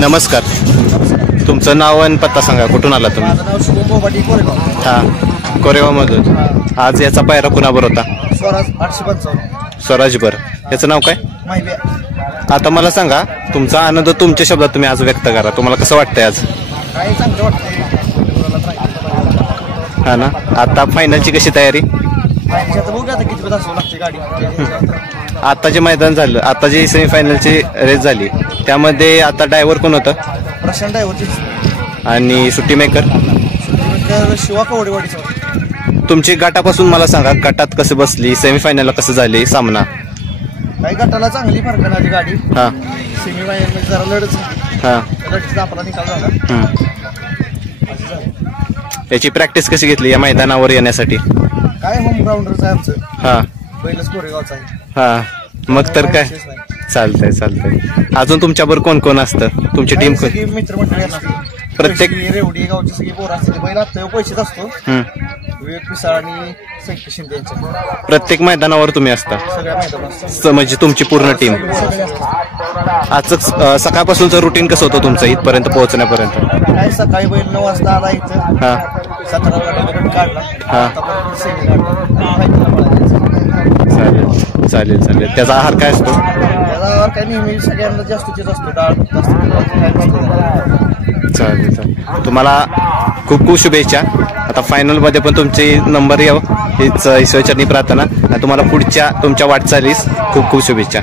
नमस्कार. तुमचं नाव आणि पत्ता सांगा. कुठून आला तुम्ही? माझं नाव शुभम बोबाटी कोरेगाव. हां, कोरेगावमधून. आज याचा पायरा कुणाबर होता? स्वराज 855 स्वराजबर. याचं नाव काय? माहिती. आता मला सांगा, तुमचा आनंद तुमच्या शब्दात तुम्ही आज व्यक्त करा. तुम्हाला कसं वाटतंय आज? काय चांगलं वाटतंय. हा ना. आता फायनलची कशी तयारी? बघूया आता किती वेळ असू लागते गाडी. आता जे मैदान झालं, आता जी सेमीफायनलची रेस झाली, त्यामध्ये आता ड्रायव्हर कोण होतं? प्रशांत ड्रायव्हरची आणि सुट्टी मेकर शिवा कवडेवाडीचा. तुमची गटापासून मला सांगा, गटात कसं बसली, सेमीफायनलला कसं झाली सामना? काही गटाला चांगली फरक आली गाडी. हां सेमीफायनल मध्ये जरा लढत. हां. लढतीचा आपला निकाल झाला. याची प्रॅक्टिस कशी घेतली या मैदानावर येण्यासाठी? काय होम ग्राउंडरचं आहे आमचं. हां पहिलंच कोरेगावचं आहे. हां. मग तर काय, चालतंय चालतंय. अजून तुमच्याबरोबर कोण कोण असतं? तुमची टीम कोण? सगळी मित्रमंडळी असते. प्रत्येक रेवडी गावची सगळी पोरं असते. बैल आता पैसेच असतो. विवेक पिसाळ आणि संकेत शिंदे यांच्या प्रत्येक मैदानावर तुम्ही असता? सगळ्या मैदानात म्हणजे तुमची पूर्ण टीम. सगळे असतात. आजचं सकाळपासूनचं रुटीन कसं होतं तुमचं इथपर्यंत पोहोचण्यापर्यंत? काय सकाळी बैल 9 वाजता आला इथं. हां 17 गाडी काढला. हां. आतापर्यंत सेमी काढला. चालेल चालेल चालेल. त्याचा आहार काय असतो? त्याला काय नेहमी सगळ्यांना जास्त तेच असतो. डाळ जास्त काय नसतं. चालेल चालेल. तुम्हाला खूप खूप शुभेच्छा. आता फायनलमध्ये पण तुमची नंबर यावं हीच ईश्वरचरणी प्रार्थना. तुम्हाला पुढच्या तुमच्या वाटचालीस खूप खूप शुभेच्छा.